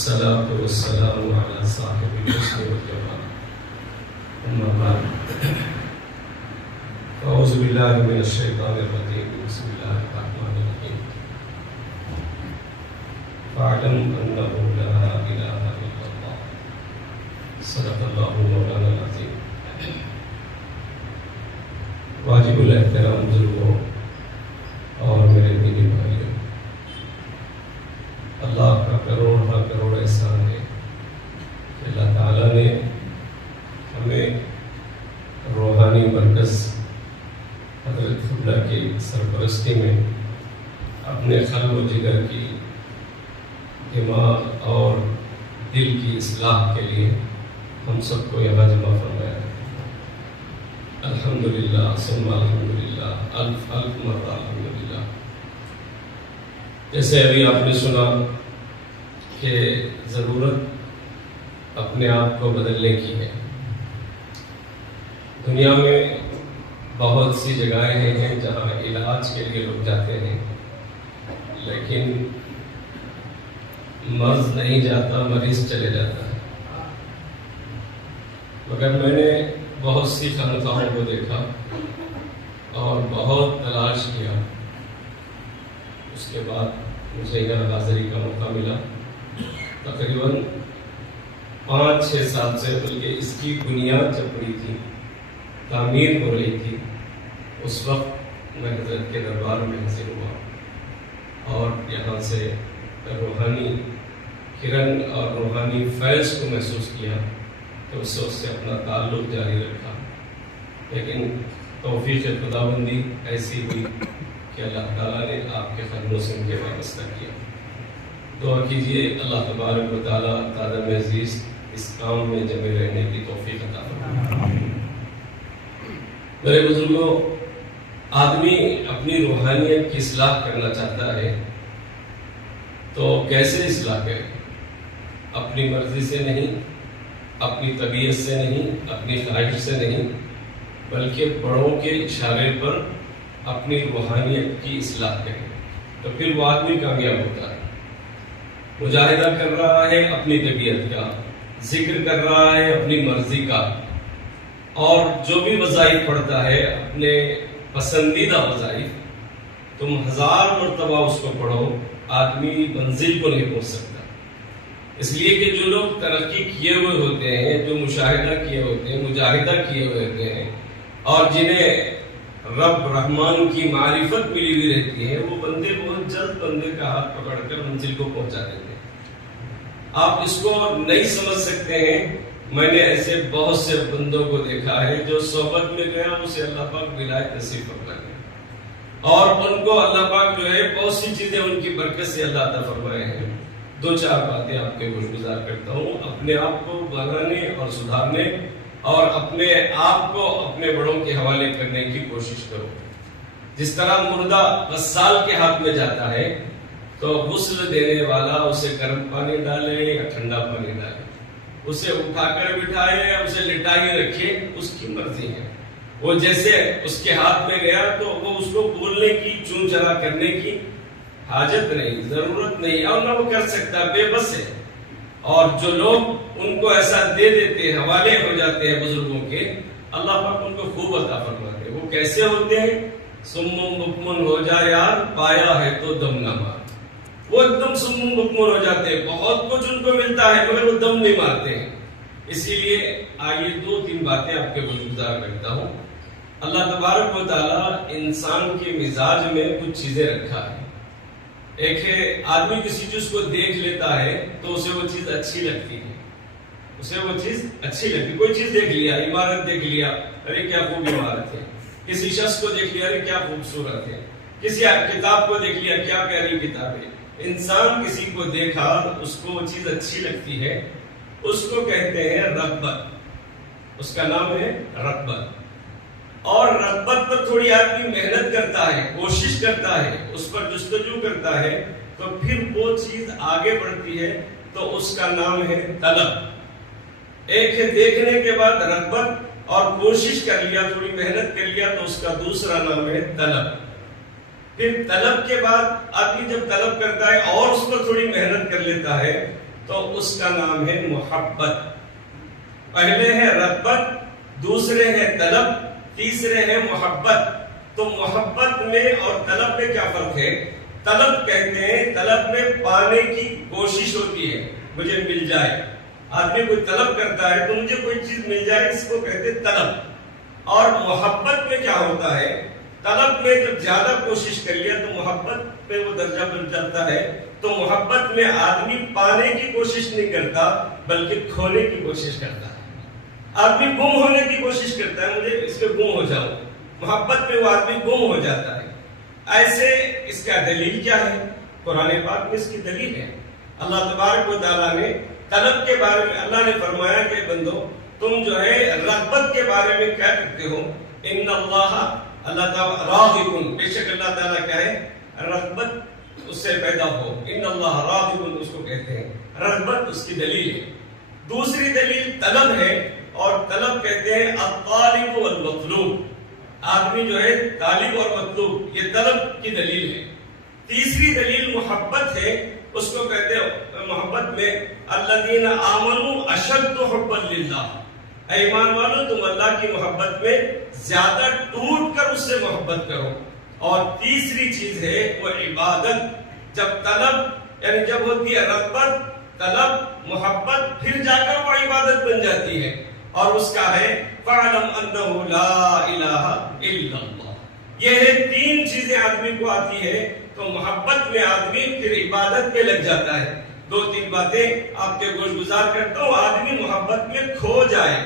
الصلاة والسلام على صاحب الحسن والجمال أما بعد أعوذ بالله من الشيطان الرجيم بسم الله الرحمن الرحيم فاعلم أنه لا إله إلا الله صدق الله مولانا العظيم واجب الاحترام بزرگوں اور میرے دینی بھائیوں، اللہ کا کروڑ احسان ہے کہ اللہ تعالیٰ نے ہمیں روحانی مرکز حضرت قبلہ کی سرپرستی میں اپنے قلب و جگر کی دماغ اور دل کی اصلاح کے لیے ہم سب کو یہاں جمع فرمایا ہے۔ الحمدللہ ثم الحمدللہ الف مرہ الحمدللہ۔ جیسے ابھی آپ نے سنا کہ ضرورت اپنے آپ کو بدلنے کی ہے۔ دنیا میں بہت سی جگہیں ہیں جہاں علاج کے لیے لوگ جاتے ہیں، لیکن مرض نہیں جاتا، مریض چلے جاتا ہے۔ مگر میں نے بہت سی خانقاہوں کو دیکھا اور بہت تلاش کیا، اس کے بعد مجھے یہاں حاضری کا موقع ملا۔ تقریباً 5-6 سال سے، بلکہ اس کی بنیاد جب پڑی تھی، تعمیر ہو رہی تھی، اس وقت میں حضرت کے دربار میں حاضر ہوا اور یہاں سے روحانی کرن اور روحانی فیض کو محسوس کیا، تو اس سے اپنا تعلق جاری رکھا۔ لیکن توفیق خداوندی ایسی ہوئی کہ اللہ تعالیٰ نے آپ کے قدموں سے مجھے وابستہ کیا۔ دعا کیجئے اللہ تبارک و تعالیٰ قادم عزیز اس کام میں جمے رہنے کی توفیق عطا فرمائے۔ میرے بزرگوں، آدمی اپنی روحانیت کی اصلاح کرنا چاہتا ہے تو کیسے اصلاح کرے؟ اپنی مرضی سے نہیں، اپنی طبیعت سے نہیں، اپنی خواہش سے نہیں، بلکہ بڑوں کے اشارے پر اپنی روحانیت کی اصلاح کرے، تو پھر وہ آدمی کامیاب ہوتا ہے۔ مجاہدہ کر رہا ہے اپنی طبیعت کا، ذکر کر رہا ہے اپنی مرضی کا، اور جو بھی وظائف پڑھتا ہے اپنے پسندیدہ وظائف، تم 1000 مرتبہ اس کو پڑھو، آدمی منزل کو نہیں پہنچ سکتا۔ اس لیے کہ جو لوگ ترقی کیے ہوئے ہوتے ہیں، جو مشاہدہ کیے ہوتے ہیں، مجاہدہ کیے ہوئے ہوتے ہیں، اور جنہیں رب رحمان کی معرفت ملی ہوئی رہتی ہے، وہ بندے بہت جلد بندے کا ہاتھ پکڑ کر منزل کو پہنچا دیتے ہیں۔ آپ اس کو نہیں سمجھ سکتے ہیں۔ میں نے ایسے بہت سے بندوں کو دیکھا ہے جو صحبت میں گیا، اسے اللہ پاک ولایت نصیب فرما دیا، اور ان کو اللہ پاک جو ہے بہت سی چیزیں ان کی برکت سے اللہ عطا فرمائے ہیں۔ 2-4 باتیں آپ کے گزار کرتا ہوں، اپنے آپ کو بنانے اور سدھارنے، اور اپنے آپ کو اپنے بڑوں کے حوالے کرنے کی کوشش کرو۔ جس طرح مردہ غسال کے ہاتھ میں جاتا ہے تو غسل دینے والا اسے گرم پانی ڈالے یا ٹھنڈا پانی ڈالے، اسے اٹھا کر بٹھائے یا اسے لٹا ہی رکھے، اس کی مرضی ہے۔ وہ جیسے اس کے ہاتھ میں گیا تو وہ اس کو بولنے کی، چون چرا کرنے کی حاجت نہیں، ضرورت نہیں، اور نہ وہ کر سکتا، بے بس ہے۔ اور جو لوگ ان کو ایسا دے دیتے ہیں، حوالے ہو جاتے ہیں بزرگوں کے، اللہ پاک ان کو خوب عطا فرماتے ہیں۔ وہ کیسے ہوتے ہیں؟ سمم بکمن ہو جائے یار، پایا ہے تو دم نہ مار۔ وہ ایک دم سمم بکمن ہو جاتے ہیں، بہت کچھ ان کو ملتا ہے مگر وہ دم نہیں مارتے ہیں۔ اسی لیے آئیے 2-3 باتیں آپ کے گزار کرتا ہوں۔ اللہ تبارک و تعالیٰ انسان کے مزاج میں کچھ چیزیں رکھا ہے۔ ایک ہے، آدمی کسی چیز کو دیکھ لیتا ہے تو اسے وہ چیز اچھی لگتی ہے، اسے وہ چیز اچھی لگتی ہے۔ کوئی چیز دیکھ لیا، عمارت دیکھ لیا، ارے کیا خوب عمارت ہے۔ کسی شخص کو دیکھ لیا، ارے کیا خوبصورت ہے۔ کسی کتاب کو دیکھ لیا، کیا پیاری کتاب ہے۔ انسان کسی کو دیکھا، اس کو وہ چیز اچھی لگتی ہے، اس کو کہتے ہیں رغبت، اس کا نام ہے رغبت۔ اور رغبت پر تھوڑی آدمی محنت کرتا ہے، کوشش کرتا ہے، اس پر جستجو کرتا ہے، تو پھر وہ چیز آگے بڑھتی ہے، تو اس کا نام ہے طلب۔ ایک ہے دیکھنے کے بعد رغبت، اور کوشش کر لیا، تھوڑی محنت کر لیا، تو اس کا دوسرا نام ہے طلب۔ پھر طلب کے بعد آدمی جب طلب کرتا ہے اور اس پر تھوڑی محنت کر لیتا ہے، تو اس کا نام ہے محبت۔ پہلے ہے رغبت، دوسرے ہے طلب، تیسرے ہے محبت۔ تو محبت میں اور طلب میں کیا فرق ہے؟ طلب کہتے ہیں، طلب میں پانے کی کوشش ہوتی ہے، مجھے مل جائے۔ آدمی کوئی طلب کرتا ہے تو مجھے کوئی چیز مل جائے، اس کو کہتے ہیں طلب۔ اور محبت میں کیا ہوتا ہے؟ طلب میں جب زیادہ کوشش کر لیا تو محبت میں وہ درجہ بن جاتا ہے۔ تو محبت میں آدمی پانے کی کوشش نہیں کرتا بلکہ کھونے کی کوشش کرتا ہے۔ آدمی گم ہونے کی کوشش کرتا ہے، مجھے اس پہ گم ہو جاؤ۔ محبت میں وہ آدمی گم ہو جاتا ہے۔ ایسے اس کا دلیل کیا ہے؟ قرآن پاک میں اس کی دلیل ہے۔ اللہ تبارک و تعالیٰ نے طلب کے بارے میں اللہ نے فرمایا کہ بندو تم جو ہے رغبت کے بارے میں کیا کرتے ہو؟ ان اللہ تعالیٰ راغب، بے شک اللہ تعالیٰ کیا ہے؟ رغبت اس سے پیدا ہو۔ ان اللہ راغب اس کو کہتے ہیں، رغبت اس کی دلیل ہے۔ دوسری دلیل طلب ہے، اور طلب کہتے ہیں الطالب والمطلوب، آدمی جو ہے طالب اور مطلوب، یہ طلب کی دلیل ہے۔ تیسری دلیل محبت ہے، اس کو کہتے ہیں محبت میں الذین آمنوا اشد حبا للہ، اے ایمان والو تم اللہ کی محبت میں زیادہ ٹوٹ کر اس سے محبت کرو۔ اور تیسری چیز ہے وہ عبادت۔ جب طلب یعنی جب ہوتی ہے رغبت، طلب، محبت، پھر جا کر وہ عبادت بن جاتی ہے، اور اس کا ہے فَعْلَمْ أَنَّهُ لَا إِلَٰهَ إِلَّا اللَّهُ۔ یہ ہے تین چیزیں آدمی کو آتی ہے تو محبت میں آدمی پھر عبادت میں لگ جاتا ہے۔ دو تین باتیں آپ کے گوش گزار کرتا ہوں۔ آدمی محبت میں کھو جائے،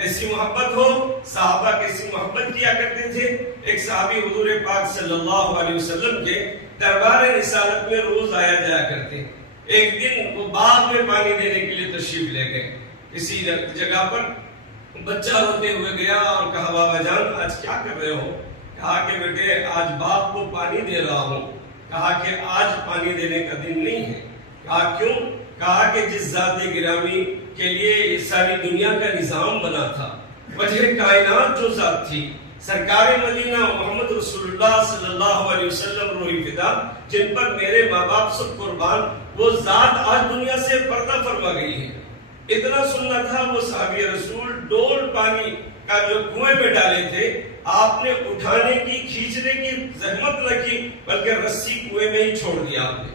ایسی محبت ہو، صحابہ کیسی محبت کیا کرتے تھے۔ ایک صحابی حضور پاک صلی اللہ علیہ وسلم کے دربار رسالت میں روز آیا جایا کرتے۔ ایک دن وہ باغ میں پانی دینے کے لیے تشریف لے گئے۔ کسی جگہ پر بچہ روتے ہوئے گیا اور کہا بابا جان آج کیا کر رہے ہو؟ کہا کہ بیٹے آج باغ کو پانی دے رہا ہوں۔ کہا کہ آج پانی دینے کا دن نہیں ہے۔ کہا کیوں؟ کہا کہ جس ذات گرامی کے لیے ساری دنیا کا نظام بنا تھا، وجہ کائنات جو ذات تھی، سرکار مدینہ محمد رسول اللہ صلی اللہ علیہ وسلم روح فدا، جن پر میرے ماں باپ سب قربان، وہ ذات آج دنیا سے پردہ فرما گئی ہے۔ اتنا سننا تھا، وہ صحابی رسول ڈول پانی کا جو کنویں میں ڈالے تھے، آپ نے اٹھانے کی کھینچنے کی زحمت نہ کی بلکہ رسی کنویں میں ہی چھوڑ دیا آپ نے۔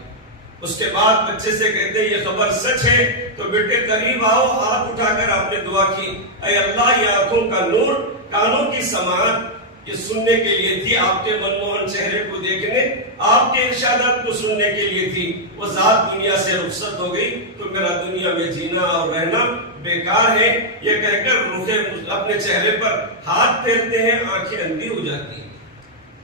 اس کے بعد بچے سے کہتے یہ خبر سچ ہے تو بیٹے قریب آؤ، ہاتھ اٹھا کر آپ نے دعا کی، اے اللہ یہ آنکھوں کا نور، کانوں کی سماعت یہ سننے کے لیے تھی، آپ کے منموہن چہرے کو دیکھنے، آپ کے ارشادات کو سننے کے لیے تھی، وہ ذات دنیا سے رخصت ہو گئی تو میرا دنیا میں جینا اور رہنا بیکار ہے۔ یہ کہہ کر روحے اپنے چہرے پر ہاتھ پھیرتے ہیں، آنکھیں اندھی ہو جاتی ہیں۔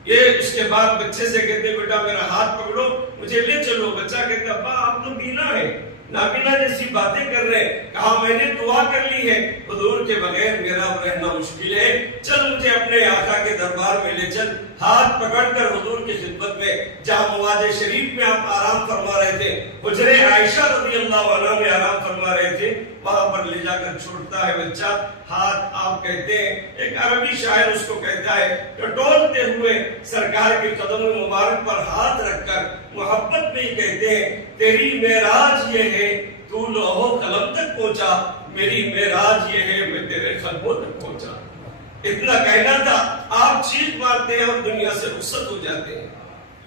یہ اس کے بعد بچے سے کہتے بیٹا میرا ہاتھ پکڑو مجھے لے چلو۔ بچہ کہتا ابا آپ تو بینا ہے، نابینا جیسی باتیں کر رہے ہیں۔ کہا میں نے دعا کر لی ہے، حضور کے بغیر میرا رہنا مشکل ہے، چل مجھے اپنے آقا کے دربار میں لے چل۔ ہاتھ پکڑ کر حضور کی خدمت میں، جہاں مواضع شریف میں آپ آرام فرما رہے تھے، حجرے عائشہ رضی اللہ عنہ میں آرام فرما رہے تھے، وہاں پر لے جا کر چھوڑتا ہے بچہ ہاتھ۔ آپ کہتے ہیں ایک عربی شاعر اس کو کہتا ہے ٹٹولتے ہوئے سرکار کے قدم مبارک پر ہاتھ رکھ کر محبت میں ہی کہتے ہیں تیری معراج یہ ہے تو لوح قلم تک پہنچا، میری معراج یہ ہے میں تیرے قلبوں تک پہنچا۔ اتنا کہنا تھا، آپ چیخ مارتے ہیں اور دنیا سے رخصت ہو جاتے ہیں۔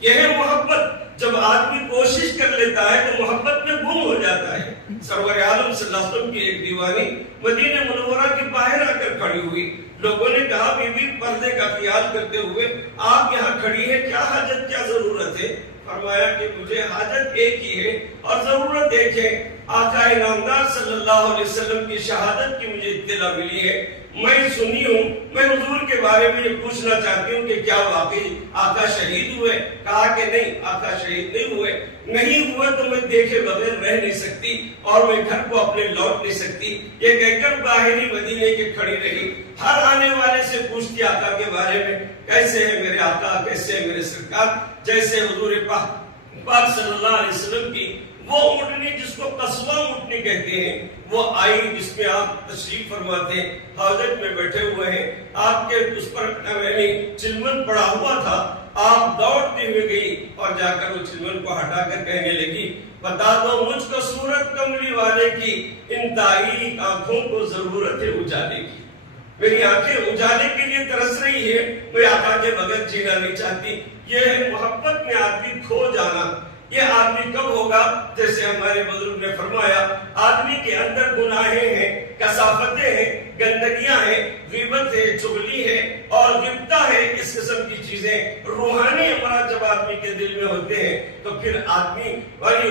یہ ہے محبت۔ جب آدمی کوشش کر لیتا ہے تو محبت میں گم ہو جاتا ہے۔ سرور عالم صلی اللہ علیہ وسلم کی ایک دیوانی مدینہ منورہ کے باہر آ کر کھڑی ہوئی۔ لوگوں نے کہا بی بی پردے کا خیال کرتے ہوئے آپ یہاں کھڑی ہے، کیا حاجت کیا ضرورت ہے؟ فرمایا کہ مجھے حاجت ایک ہی ہے اور ضرورت ایک ہے، آقا نامدار صلی اللہ علیہ وسلم کی شہادت کی مجھے اطلاع ملی ہے، میں سنی ہوں، میں حضور کے بارے میں یہ پوچھنا چاہتی ہوں کہ کیا واقعی آقا شہید ہوئے؟ کہا کہ نہیں، آقا شہید نہیں ہوئے۔ نہیں ہوئے تو میں دیکھے بغیر رہ نہیں سکتی اور میں گھر کو اپنے لوٹ نہیں سکتی۔ یہ کہہ کر باہری مدینے کے کھڑی رہی، ہر آنے والے سے پوچھتی آقا کے بارے میں، کیسے ہے میرے آقا، کیسے ہے میرے سرکار۔ جیسے حضور پاک صلی اللہ علیہ وسلم کی وہ اونٹنی جس کو قصوہ اونٹنی کہتے ہیں وہ آئی، جس میں آپ تشریف فرماتے حاجت میں بیٹھے ہوئے ہیں، آپ کے اس پر چلمن پڑا ہوا تھا، آپ دوڑتے ہوئے گئی اور جا کر وہ چلمن کو ہٹا کر کہنے لگی بتا دو مجھ کو صورت کملی والے کی، ان تاریک آنکھوں کو ضرورت ہے اجالے کی۔ میری آنکھیں اجالے کے لیے ترس رہی ہے، میں آقا کے بغیر جینا نہیں چاہتی۔ یہ ہے محبت میں آدمی کھو جانا۔ یہ آدمی کب ہوگا؟ جیسے ہمارے بزرگ نے فرمایا، آدمی کے اندر گناہیں ہیں، کثافتیں ہیں، گندگیاں ہیں، غیبت ہے، چغلی ہے اور غبطہ ہے، اس قسم کی چیزیں روحانی امراض جب آدمی کے دل میں ہوتے ہیں تو پھر آدمی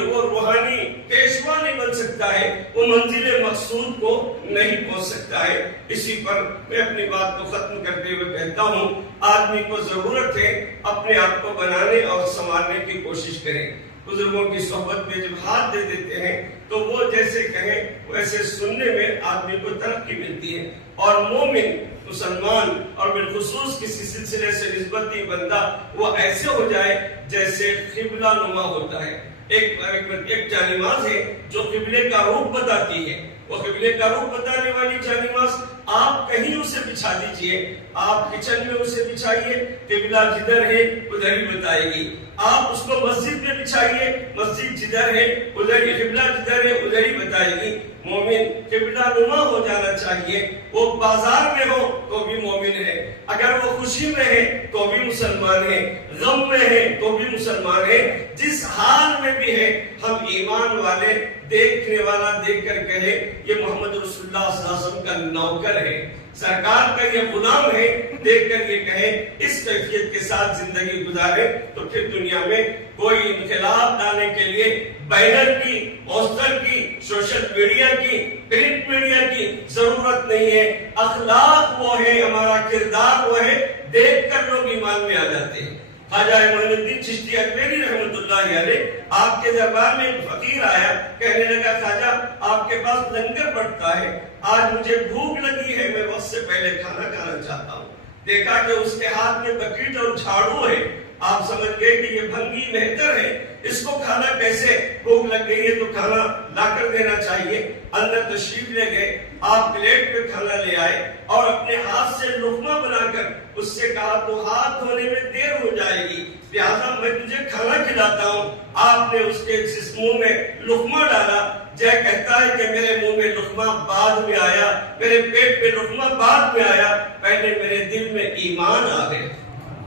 وہ روحانی پیشوا نہیں بن سکتا ہے، وہ منزل مقصود کو نہیں پہنچ سکتا ہے۔ اسی پر میں اپنی بات کو ختم کرتے ہوئے کہتا ہوں، آدمی کو ضرورت ہے اپنے آپ کو بنانے اور سنوارنے کی کوشش کریں۔ بزرگوں کی صحبت میں جب ہاتھ دے دیتے ہیں تو وہ جیسے کہیں ویسے سننے میں آدمی کو ترقی ملتی ہے، اور مومن مسلمان اور بالخصوص کسی سلسلے سے نسبتی بندہ وہ ایسے ہو جائے جیسے قبلہ نما ہوتا ہے۔ ایک جانماز ہے جو قبلے کا رخ بتاتی ہے، وہ قبلے کا رخ بتانے والی جانماز آپ کہیں اسے بچھا دیجئے، آپ کچن میں اسے بچھائیے، قبلہ جدھر ہے ادھر ہی بتائے گی۔ آپ اس کو مسجد میں بچھائیے، مسجد جدھر ہے ادھر ہی، قبلہ جدھر ہے ادھر ہی بتائے گی۔ مومن قبلہ نما ہو جانا چاہیے، وہ بازار میں ہو تو بھی مومن ہے، اگر وہ خوشی میں ہے تو بھی مسلمان ہے، غم میں ہے تو بھی مسلمان ہے، جس حال میں بھی ہے ہم ایمان والے، دیکھنے والا دیکھ کر کہے یہ محمد رسول اللہ صلی اللہ علیہ وسلم کا نوکر ہے، سرکار کا یہ غلام ہے، دیکھ کر یہ کہے، اس کیفیت کے ساتھ زندگی گزارے، تو پھر دنیا میں کوئی انقلاب لانے کے لیے بینر کی، پوسٹر کی، سوشل میڈیا کی، پرنٹ میڈیا کی ضرورت نہیں ہے۔ اخلاق وہ ہے، ہمارا کردار وہ ہے، دیکھ کر لوگ ایمان میں آ جاتے ہیں۔ خواجہ معین الدین چشتی اجمیری رحمۃ اللہ علیہ، آپ کے دربار میں ایک فقیر آیا، کہنے لگا خواجہ آپ کے پاس لنگر بٹتا ہے، آج مجھے بھوک لگی ہے، میں وقت سے پہلے کھانا کھانا چاہتا ہوں۔ دیکھا کہ اس کے ہاتھ میں بکیٹ اور جھاڑو ہے، آپ سمجھ گئے کہ یہ بھنگی مہتر ہے، اس کو کھانا کیسے، بھوک لگ گئی ہے تو کھانا لا کر دینا چاہیے۔ اندر تشریف لے گئے، آپ پلیٹ پہ کھانا لے آئے اور اپنے ہاتھ سے لقمہ بنا کر اس سے کہا تو ہاتھ دھونے میں دیر ہو جائے گی، لہٰذا میں تجھے کھانا کھلاتا ہوں۔ آپ نے اس کے منہ میں لقمہ ڈالا، جے کہتا ہے کہ میرے منہ میں لقمہ بعد میں آیا، میرے پیٹ پہ لقمہ بعد میں آیا، پہلے میرے دل میں ایمان آ گئے۔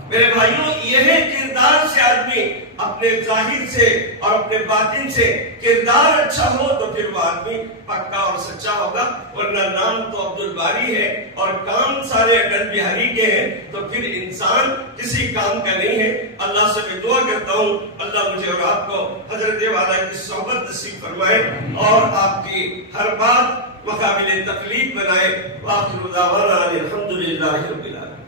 میرے بھائیوں، یہ کردار سے آدمی اپنے ظاہر سے اور اپنے باطن سے کردار اچھا ہو تو پھر وہ آدمی پکا اور سچا ہوگا، ورنہ نام تو عبد الباری ہے اور کام سارے اٹل بہاری کے ہیں تو پھر انسان کسی کام کا نہیں ہے۔ اللہ سے میں دعا کرتا ہوں اللہ مجھے اور آپ کو حضرت والا کی صحبت نصیب فرمائے اور آپ کی ہر بات مقابل تکلیف بنائے۔ وآخر دعوانا الحمدللہ رب العالمین۔